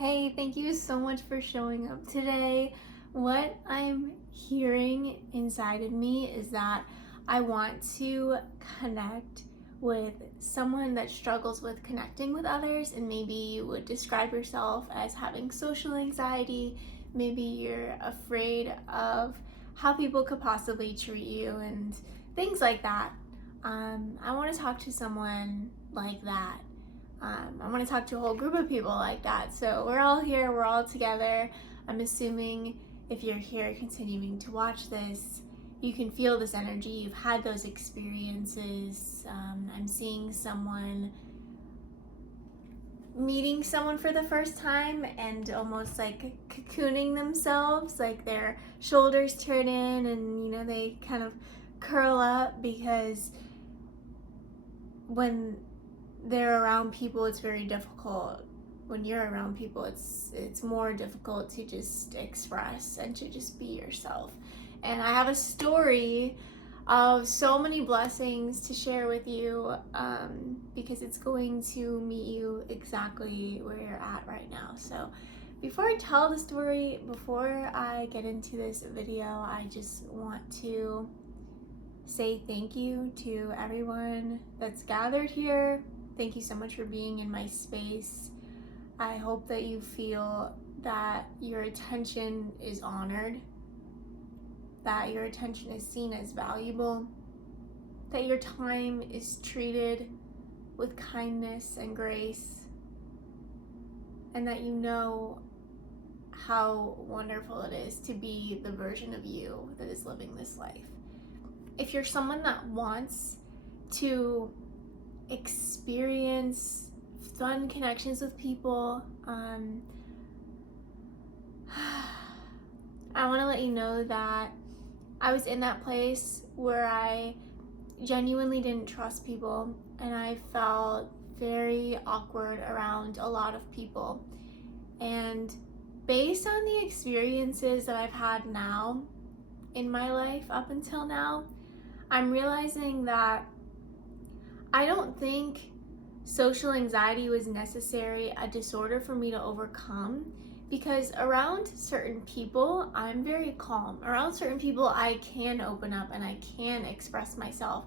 Hey, thank you so much for showing up today. What I'm hearing inside of me is that I want to connect with someone that struggles with connecting with others, and maybe you would describe yourself as having social anxiety. Maybe you're afraid of how people could possibly treat you and things like that. I want to talk to someone like that. I want to talk to a whole group of people like that. So we're all here, we're all together. I'm assuming if you're here continuing to watch this, you can feel this energy. You've had those experiences. I'm seeing someone meeting someone for the first time and almost like cocooning themselves, like their shoulders turn in and they kind of curl up because when they're around people, it's very difficult. When you're around people, it's more difficult to just express and to just be yourself. And I have a story of so many blessings to share with you, because it's going to meet you exactly where you're at right now. So before I tell the story, before I get into this video, I just want to say thank you to everyone that's gathered here. Thank you so much for being in my space. I hope that you feel that your attention is honored, that your attention is seen as valuable, that your time is treated with kindness and grace, and that you know how wonderful it is to be the version of you that is living this life. If you're someone that wants to experience fun connections with people, I want to let you know that I was in that place where I genuinely didn't trust people, and I felt very awkward around a lot of people. And based on the experiences that I've had now in my life up until now, I'm realizing that I don't think social anxiety was necessarily a disorder for me to overcome, because around certain people, I'm very calm. Around certain people, I can open up and I can express myself.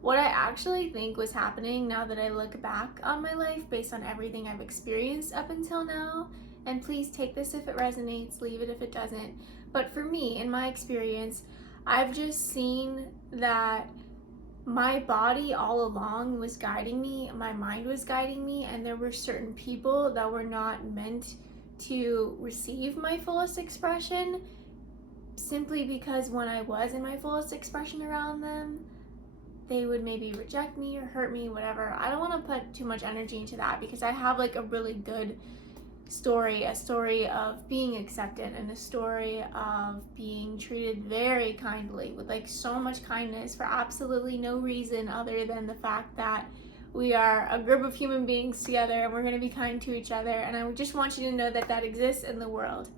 What I actually think was happening, now that I look back on my life based on everything I've experienced up until now, and please take this if it resonates, leave it if it doesn't, but for me, in my experience, I've just seen that my body all along was guiding me, my mind was guiding me, and there were certain people that were not meant to receive my fullest expression, simply because when I was in my fullest expression around them, they would maybe reject me or hurt me, whatever. I don't want to put too much energy into that, because I have like a really good story, a story of being accepted and a story of being treated very kindly, with like so much kindness for absolutely no reason other than the fact that we are a group of human beings together and we're going to be kind to each other. And I just want you to know that that exists in the world.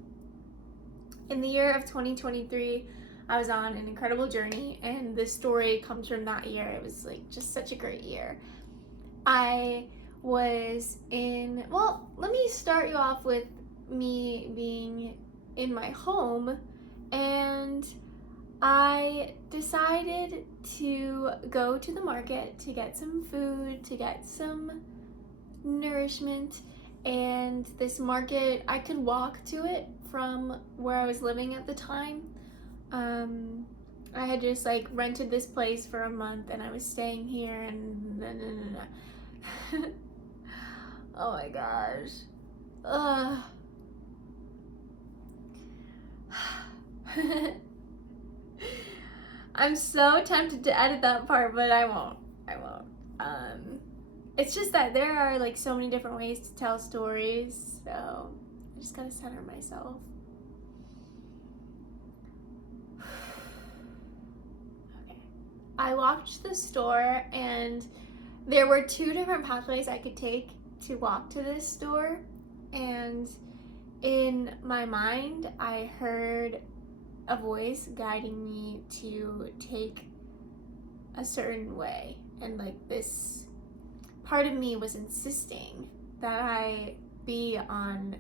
In the year of 2023, I was on an incredible journey, and this story comes from that year. It was like just such a great year. I was in, well, let me start you off with me being in my home, and I decided to go to the market to get some food, to get some nourishment. And this market, I could walk to it from where I was living at the time. I had just like rented this place for a month, and I was staying here, and oh my gosh. Ugh. I'm so tempted to edit that part, but I won't. It's just that there are like so many different ways to tell stories, so I just gotta center myself. Okay. I walked to the store, and there were two different pathways I could take to walk to this store, and in my mind, I heard a voice guiding me to take a certain way, and like this part of me was insisting that I be on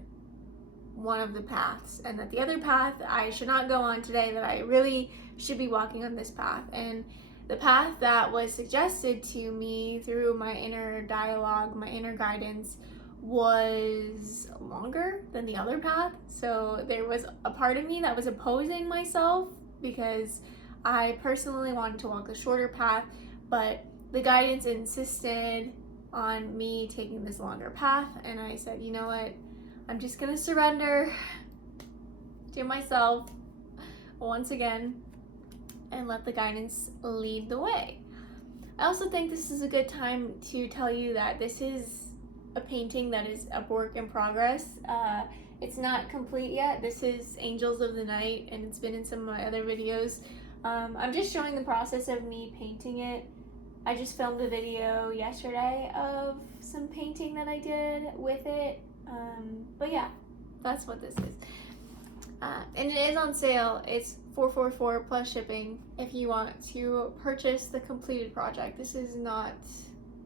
one of the paths, and that the other path I should not go on today, that I really should be walking on this path. And the path that was suggested to me through my inner dialogue, my inner guidance, was longer than the other path. So there was a part of me that was opposing myself because I personally wanted to walk the shorter path, but the guidance insisted on me taking this longer path, and I said, you know what, I'm just gonna surrender to myself once again and let the guidance lead the way. I also think this is a good time to tell you that this is a painting that is a work in progress. It's not complete yet. This is Angels of the Night, and it's been in some of my other videos. I'm just showing the process of me painting it. I just filmed a video yesterday of some painting that I did with it. But yeah, that's what this is. And it is on sale. It's $444 plus shipping if you want to purchase the completed project. This is not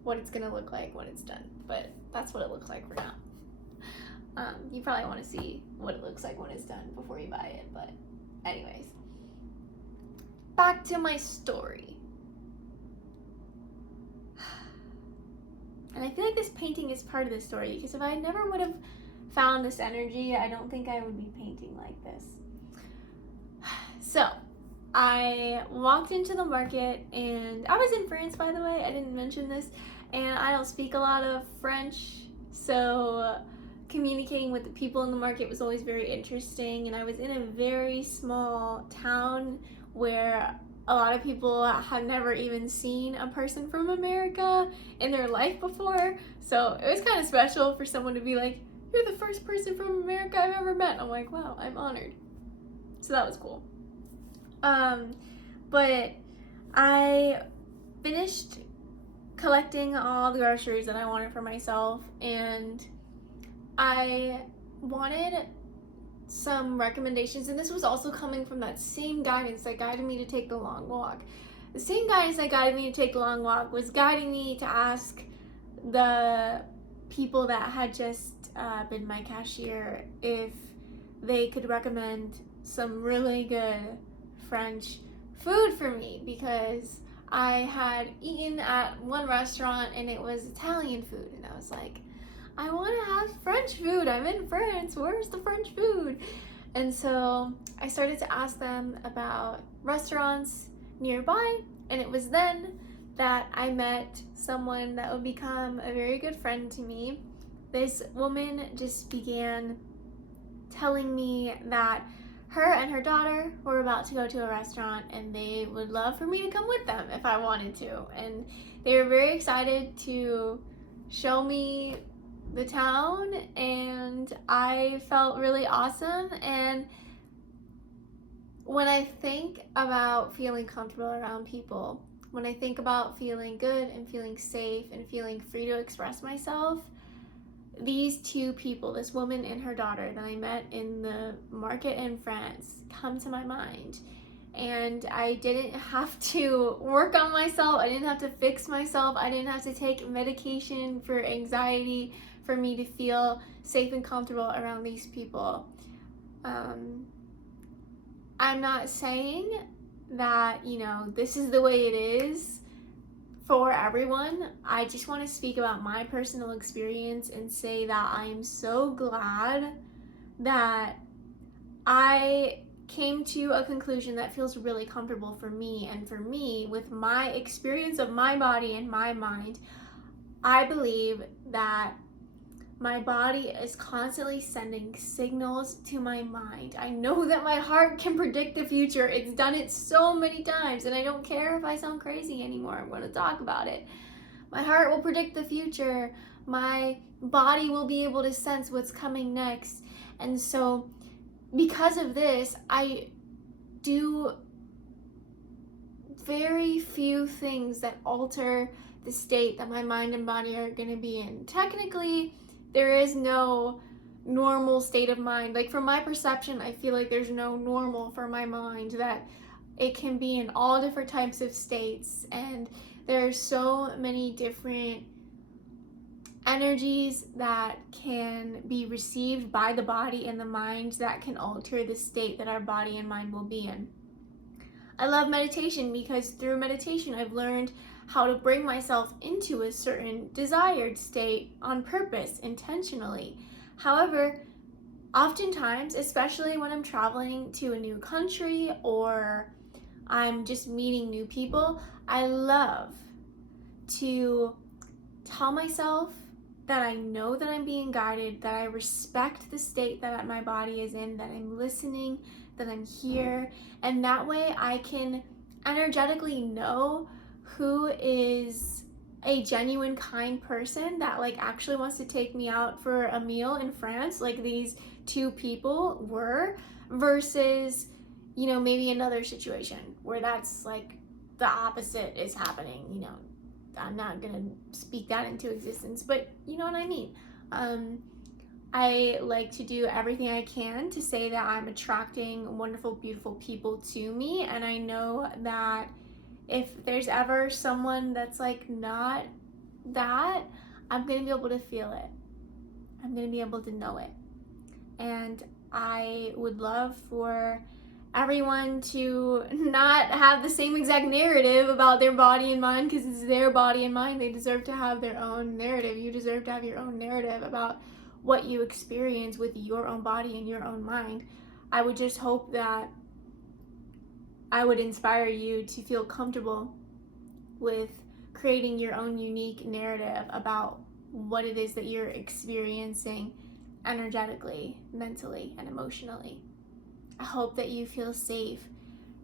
what it's gonna look like when it's done, but that's what it looks like for now. You probably want to see what it looks like when it's done before you buy it, but anyways. Back to my story. And I feel like this painting is part of the story, because if I never would have found this energy, I don't think I would be painting like this. So, I walked into the market, and I was in France, by the way, I didn't mention this, and I don't speak a lot of French, so communicating with the people in the market was always very interesting. And I was in a very small town where a lot of people have never even seen a person from America in their life before, so it was kind of special for someone to be like, you're the first person from America I've ever met. I'm like, wow, I'm honored. So that was cool. But I finished collecting all the groceries that I wanted for myself, and I wanted some recommendations, and this was also coming from that same guidance that guided me to take the long walk. The same guidance that guided me to take the long walk was guiding me to ask the people that had just been my cashier if they could recommend some really good French food for me, because I had eaten at one restaurant and it was Italian food, and I was like, I want to have French food. I'm in France. Where's the French food? And so I started to ask them about restaurants nearby, and it was then that I met someone that would become a very good friend to me. This woman just began telling me that her and her daughter were about to go to a restaurant, and they would love for me to come with them if I wanted to. And they were very excited to show me the town, and I felt really awesome. And when I think about feeling comfortable around people, when I think about feeling good and feeling safe and feeling free to express myself, these two people, this woman and her daughter that I met in the market in France, come to my mind. And I didn't have to work on myself. I didn't have to fix myself. I didn't have to take medication for anxiety for me to feel safe and comfortable around these people. I'm not saying that, this is the way it is for everyone. I just want to speak about my personal experience and say that I am so glad that I came to a conclusion that feels really comfortable for me. And for me, with my experience of my body and my mind, I believe that my body is constantly sending signals to my mind. I know that my heart can predict the future. It's done it so many times, and I don't care if I sound crazy anymore. I'm going to talk about it. My heart will predict the future. My body will be able to sense what's coming next. And so because of this, I do very few things that alter the state that my mind and body are going to be in. Technically, there is no normal state of mind. Like, from my perception, I feel like there's no normal for my mind, that it can be in all different types of states, and there are so many different energies that can be received by the body and the mind that can alter the state that our body and mind will be in. I love meditation because through meditation I've learned how to bring myself into a certain desired state on purpose, intentionally. However, oftentimes, especially when I'm traveling to a new country or I'm just meeting new people, I love to tell myself that I know that I'm being guided, that I respect the state that my body is in, that I'm listening, that I'm here, and that way I can energetically know who is a genuine kind person that like actually wants to take me out for a meal in France, like these two people were, versus, you know, maybe another situation where that's like the opposite is happening. You know, I'm not gonna speak that into existence, but you know what I mean. I like to do everything I can to say that I'm attracting wonderful, beautiful people to me, and I know that if there's ever someone that's like not that, I'm gonna be able to feel it. I'm gonna be able to know it. And I would love for everyone to not have the same exact narrative about their body and mind, because it's their body and mind. They deserve to have their own narrative. You deserve to have your own narrative about what you experience with your own body and your own mind. I would just hope that I would inspire you to feel comfortable with creating your own unique narrative about what it is that you're experiencing energetically, mentally, and emotionally. I hope that you feel safe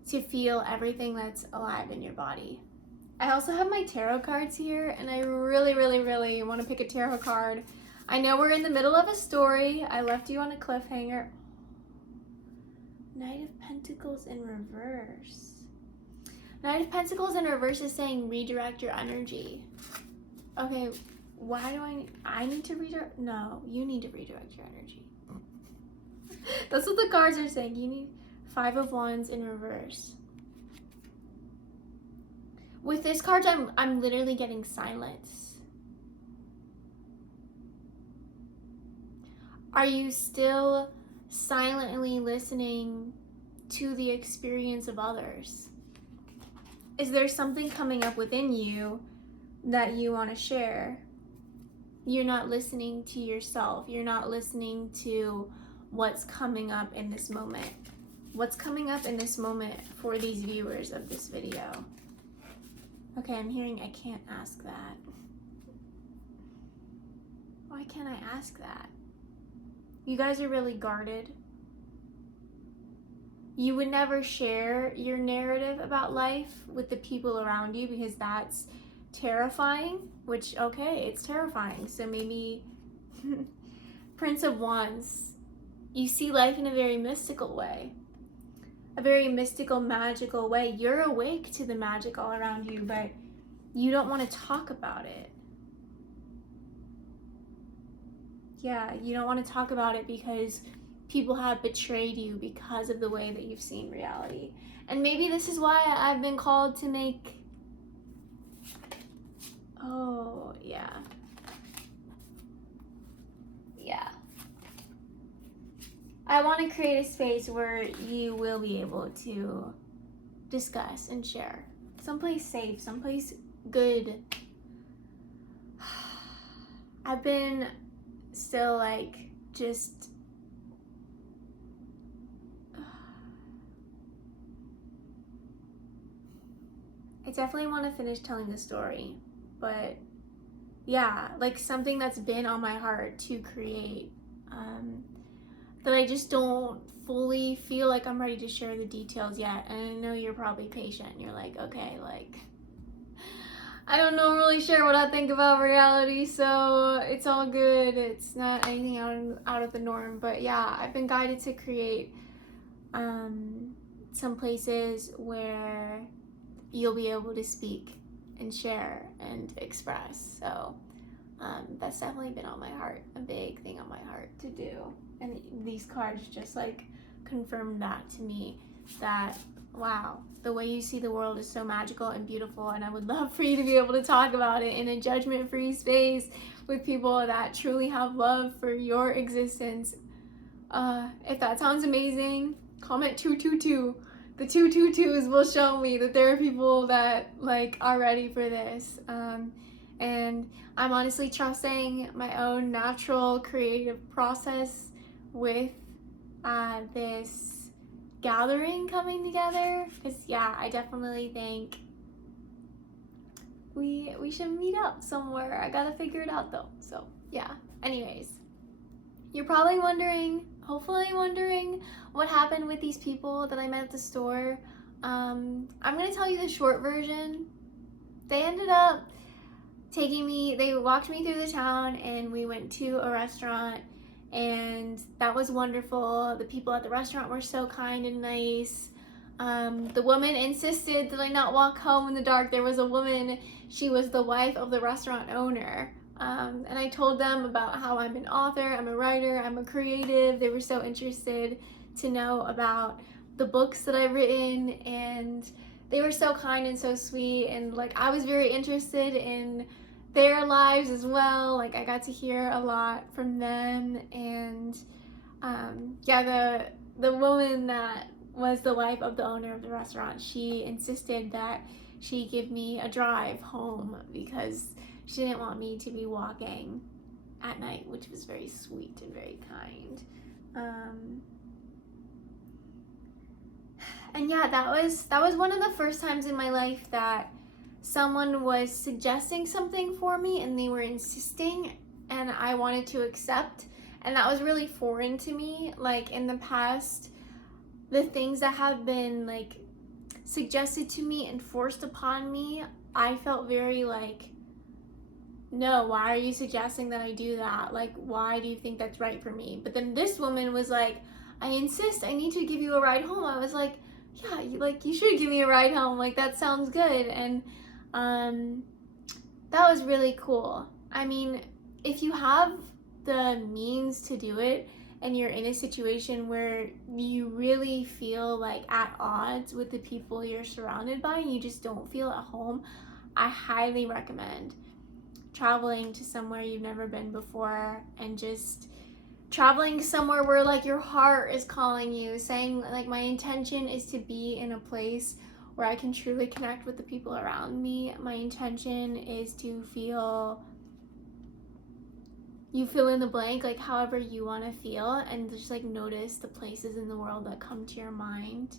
to feel everything that's alive in your body. I also have my tarot cards here, and I really, really, really want to pick a tarot card. I know we're in the middle of a story. I left you on a cliffhanger. Knight of Pentacles in reverse. Knight of Pentacles in reverse is saying redirect your energy. Okay, why do I need to redirect? No, you need to redirect your energy. That's what the cards are saying. You need 5 of Wands in reverse. With this card, I'm literally getting silence. Are you still silently listening to the experience of others? Is there something coming up within you that you want to share? You're not listening to yourself. You're not listening to what's coming up in this moment. What's coming up in this moment for these viewers of this video? Okay, I'm hearing I can't ask that. Why can't I ask that? You guys are really guarded. You would never share your narrative about life with the people around you because that's terrifying, which, okay, it's terrifying. So maybe Prince of Wands, you see life in a very mystical way, a very mystical, magical way. You're awake to the magic all around you, but you don't want to talk about it. Yeah, you don't want to talk about it because people have betrayed you because of the way that you've seen reality. And maybe this is why I've been called to make... Oh, yeah. Yeah. I want to create a space where you will be able to discuss and share. Someplace safe, someplace good. I've been still like just I definitely want to finish telling the story, but yeah, like something that's been on my heart to create, that I just don't fully feel like I'm ready to share the details yet. And I know you're probably patient. You're like, okay, like I don't normally share what I think about reality, so it's all good. It's not anything out of the norm. But yeah, I've been guided to create some places where you'll be able to speak and share and express. So that's definitely been on my heart, a big thing on my heart to do. And these cards just like confirmed that to me, that wow, the way you see the world is so magical and beautiful, and I would love for you to be able to talk about it in a judgment-free space with people that truly have love for your existence. If that sounds amazing, comment 222. The 222s will show me that there are people that like are ready for this. And I'm honestly trusting my own natural creative process with this gathering coming together. Because yeah, I definitely think we should meet up somewhere. I gotta figure it out though. So yeah. Anyways, you're probably wondering, hopefully wondering, what happened with these people that I met at the store. I'm gonna tell you the short version. They ended up they walked me through the town and we went to a restaurant, and that was wonderful. The people at the restaurant were so kind and nice. The woman insisted that I not walk home in the dark. There was a woman, she was the wife of the restaurant owner. And I told them about how I'm an author, I'm a writer, I'm a creative. They were so interested to know about the books that I've written, and they were so kind and so sweet, and like I was very interested in their lives as well. Like I got to hear a lot from them, and yeah, the woman that was the wife of the owner of the restaurant, she insisted that she give me a drive home because she didn't want me to be walking at night, which was very sweet and very kind. And yeah, that was one of the first times in my life that someone was suggesting something for me and they were insisting and I wanted to accept, and that was really foreign to me. Like in the past, the things that have been like suggested to me and forced upon me, I felt very like, no, why are you suggesting that I do that? Like, why do you think that's right for me? But then this woman was like, I insist, I need to give you a ride home. I was like, yeah, you should give me a ride home. Like, that sounds good. And that was really cool. I mean, if you have the means to do it and you're in a situation where you really feel like at odds with the people you're surrounded by and you just don't feel at home, I highly recommend traveling to somewhere you've never been before, and just traveling somewhere where like your heart is calling you, saying like my intention is to be in a place where I can truly connect with the people around me. My intention is to feel, you fill in the blank, like however you want to feel, and just like notice the places in the world that come to your mind.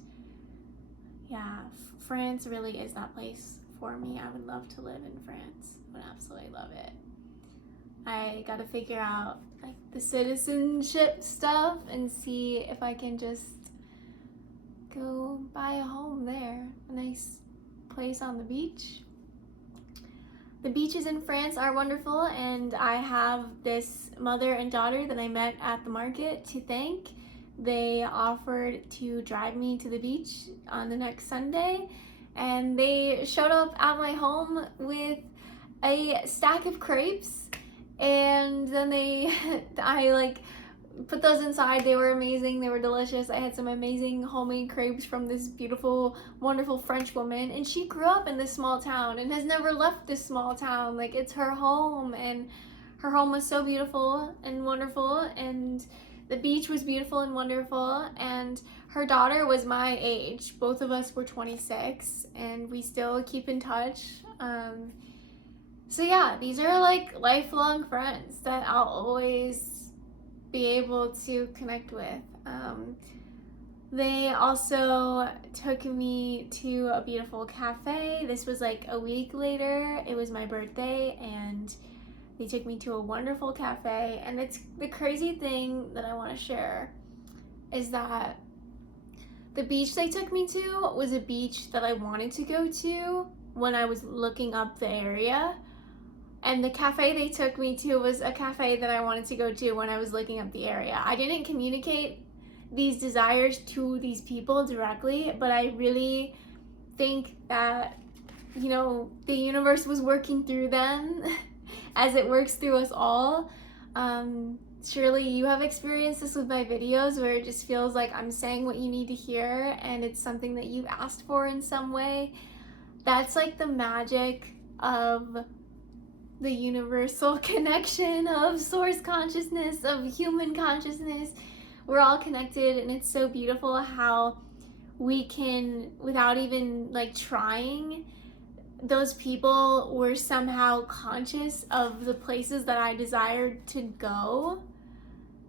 Yeah, France really is that place for me. I would love to live in France. I would absolutely love it. I gotta figure out like the citizenship stuff and see if I can just go buy a home there, a nice place on the beach. The beaches in France are wonderful, and I have this mother and daughter that I met at the market to thank. They offered to drive me to the beach on the next Sunday, and they showed up at my home with a stack of crepes, and then I like put those inside. They were amazing, they were delicious. I had some amazing homemade crepes from this beautiful, wonderful French woman, and she grew up in this small town and has never left this small town. Like, it's her home, and her home was so beautiful and wonderful, and the beach was beautiful and wonderful, and her daughter was my age. Both of us were 26, and we still keep in touch. So yeah, these are like lifelong friends that I'll always be able to connect with. They also took me to a beautiful cafe. This was like a week later. It was my birthday, and they took me to a wonderful cafe. And it's the crazy thing that I want to share is that the beach they took me to was a beach that I wanted to go to when I was looking up the area. And the cafe they took me to was a cafe that I wanted to go to when I was looking up the area. I didn't communicate these desires to these people directly, but I really think that, you know, the universe was working through them as it works through us all. surely you have experienced this with my videos where it just feels like I'm saying what you need to hear and it's something that you've asked for in some way. That's like the magic of the universal connection of source consciousness, of human consciousness. We're all connected, and it's so beautiful how we can, without even like trying, those people were somehow conscious of the places that I desired to go.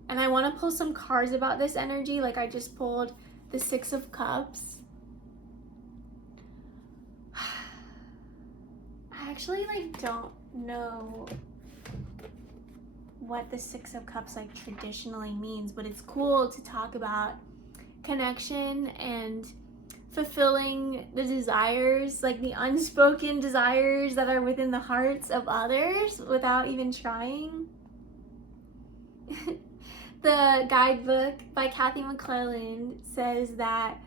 And I want to pull some cards about this energy. Like I just pulled the Six of Cups. I actually like don't know what the Six of Cups like traditionally means, but it's cool to talk about connection and fulfilling the desires, like the unspoken desires that are within the hearts of others without even trying. The guidebook by Kathy McClelland says that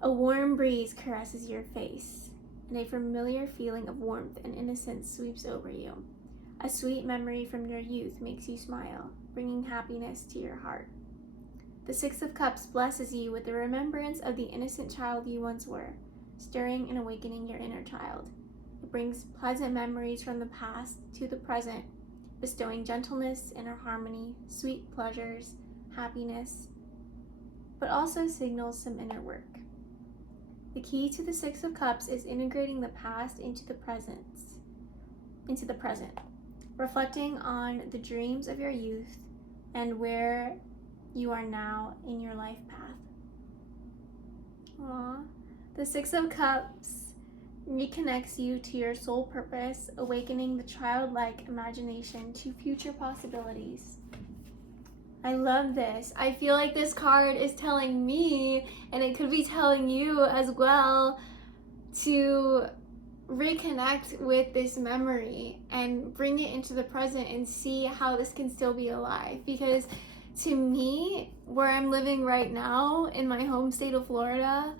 a warm breeze caresses your face, and a familiar feeling of warmth and innocence sweeps over you. A sweet memory from your youth makes you smile, bringing happiness to your heart. The Six of Cups blesses you with the remembrance of the innocent child you once were, stirring and awakening your inner child. It brings pleasant memories from the past to the present, bestowing gentleness, inner harmony, sweet pleasures, happiness, but also signals some inner work. The key to the Six of Cups is integrating the past into the present, reflecting on the dreams of your youth and where you are now in your life path. Aww. The Six of Cups reconnects you to your soul purpose, awakening the childlike imagination to future possibilities. I love this. I feel like this card is telling me, and it could be telling you as well, to reconnect with this memory and bring it into the present and see how this can still be alive. Because to me, where I'm living right now in my home state of Florida,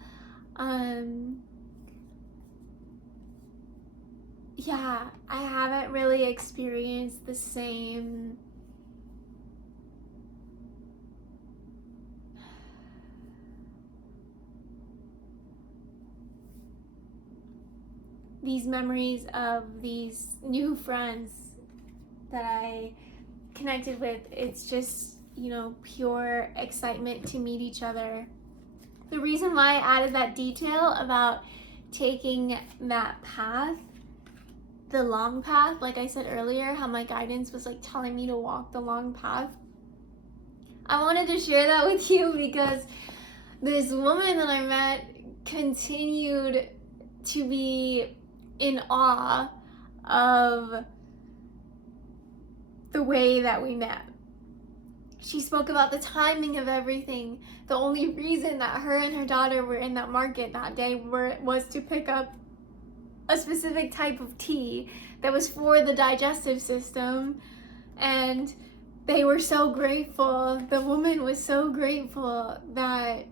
I haven't really experienced the same these memories of these new friends that I connected with. It's just, pure excitement to meet each other. The reason why I added that detail about taking that path, the long path, like I said earlier, how my guidance was like telling me to walk the long path, I wanted to share that with you because this woman that I met continued to be in awe of the way that we met. She spoke about the timing of everything. The only reason that her and her daughter were in that market that day was to pick up a specific type of tea that was for the digestive system, and they were so grateful. The woman was so grateful that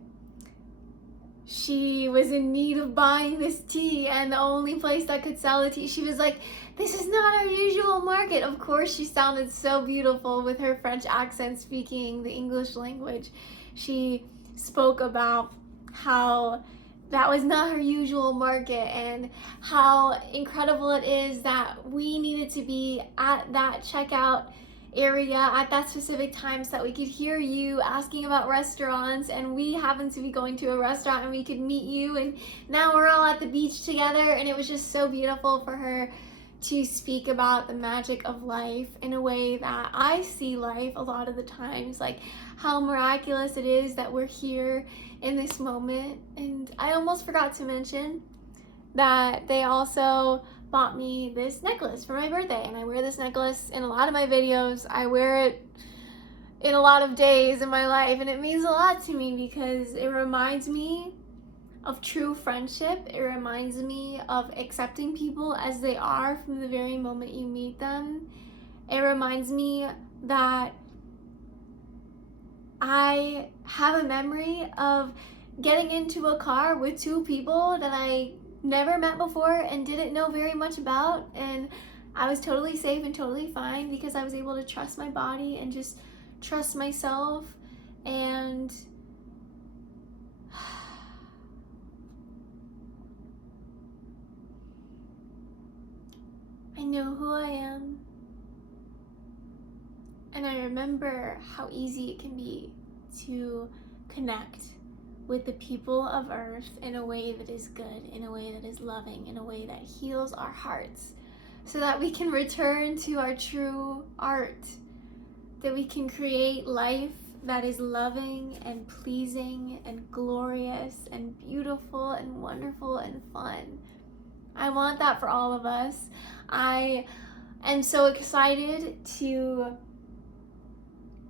she was in need of buying this tea, and the only place that could sell the tea, she was like, this is not our usual market. Of course, she sounded so beautiful with her French accent speaking the English language. She spoke about how that was not her usual market and how incredible it is that we needed to be at that checkout area at that specific time so that we could hear you asking about restaurants, and we happened to be going to a restaurant and we could meet you, and now we're all at the beach together. And it was just so beautiful for her to speak about the magic of life in a way that I see life a lot of the times, like how miraculous it is that we're here in this moment. And I almost forgot to mention that they also bought me this necklace for my birthday, and I wear this necklace in a lot of my videos. I wear it in a lot of days in my life, and it means a lot to me because it reminds me of true friendship. It reminds me of accepting people as they are from the very moment you meet them. It reminds me that I have a memory of getting into a car with two people that I never met before and didn't know very much about, and I was totally safe and totally fine because I was able to trust my body and just trust myself. And I know who I am. And I remember how easy it can be to connect with the people of Earth in a way that is good, in a way that is loving, in a way that heals our hearts, so that we can return to our true art, that we can create life that is loving and pleasing and glorious and beautiful and wonderful and fun. I want that for all of us. I am so excited to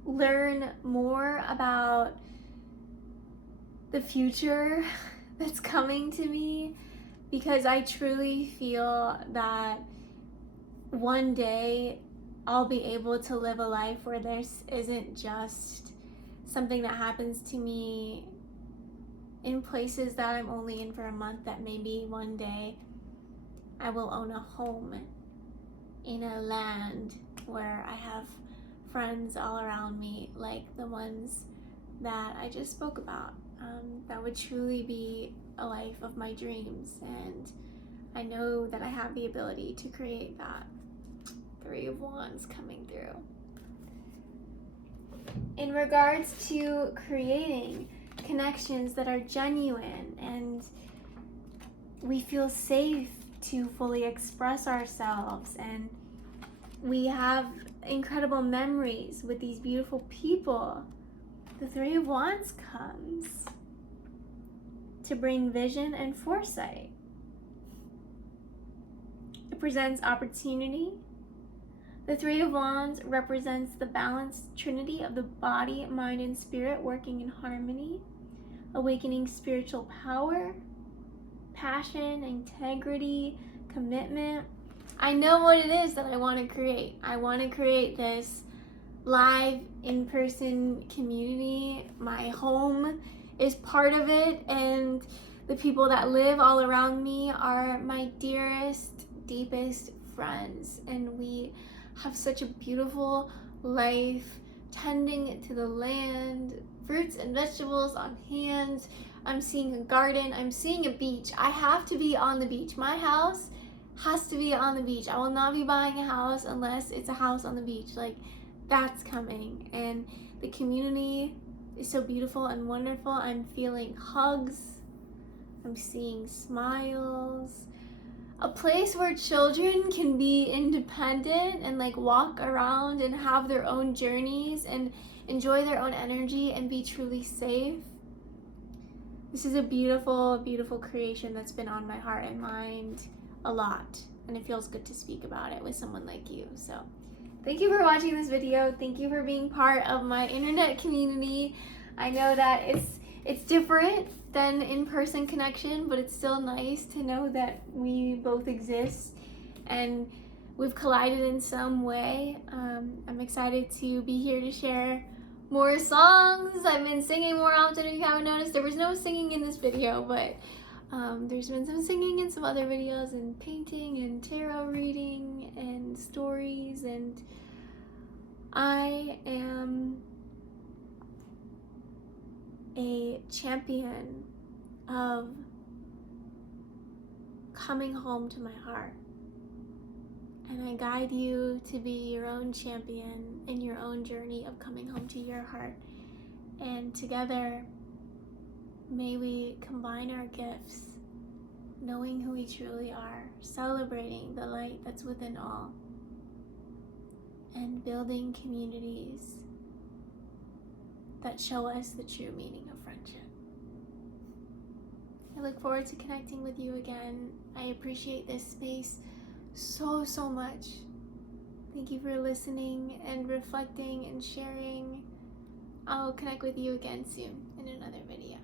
learn more about the future that's coming to me, because I truly feel that one day I'll be able to live a life where this isn't just something that happens to me in places that I'm only in for a month, that maybe one day I will own a home in a land where I have friends all around me, like the ones that I just spoke about. That would truly be a life of my dreams, and I know that I have the ability to create that. Three of Wands coming through. In regards to creating connections that are genuine and we feel safe to fully express ourselves, and we have incredible memories with these beautiful people, the Three of Wands comes to bring vision and foresight. It presents opportunity. The Three of Wands represents the balanced trinity of the body, mind, and spirit working in harmony, awakening spiritual power, passion, integrity, commitment. I know what it is that I want to create. I want to create this live in-person community. My home is part of it, and the people that live all around me are my dearest, deepest friends, and we have such a beautiful life, tending to the land, fruits and vegetables on hand. I'm seeing a garden, I'm seeing a beach. I have to be on the beach. My house has to be on the beach. I will not be buying a house unless it's a house on the beach. Like, that's coming. And the community is so beautiful and wonderful. I'm feeling hugs. I'm seeing smiles. A place where children can be independent and like walk around and have their own journeys and enjoy their own energy and be truly safe. This is a beautiful, beautiful creation that's been on my heart and mind a lot, and it feels good to speak about it with someone like you. So thank you for watching this video. Thank you for being part of my internet community. I know that it's different than in-person connection, but it's still nice to know that we both exist and we've collided in some way. I'm excited to be here to share more songs. I've been singing more often, if you haven't noticed. There was no singing in this video, but there's been some singing in some other videos, and painting and tarot reading and stories, and I am a champion of coming home to my heart, and I guide you to be your own champion in your own journey of coming home to your heart. And together, may we combine our gifts, knowing who we truly are, celebrating the light that's within all, and building communities that show us the true meaning of friendship. I look forward to connecting with you again. I appreciate this space so, so much. Thank you for listening and reflecting and sharing. I'll connect with you again soon in another video.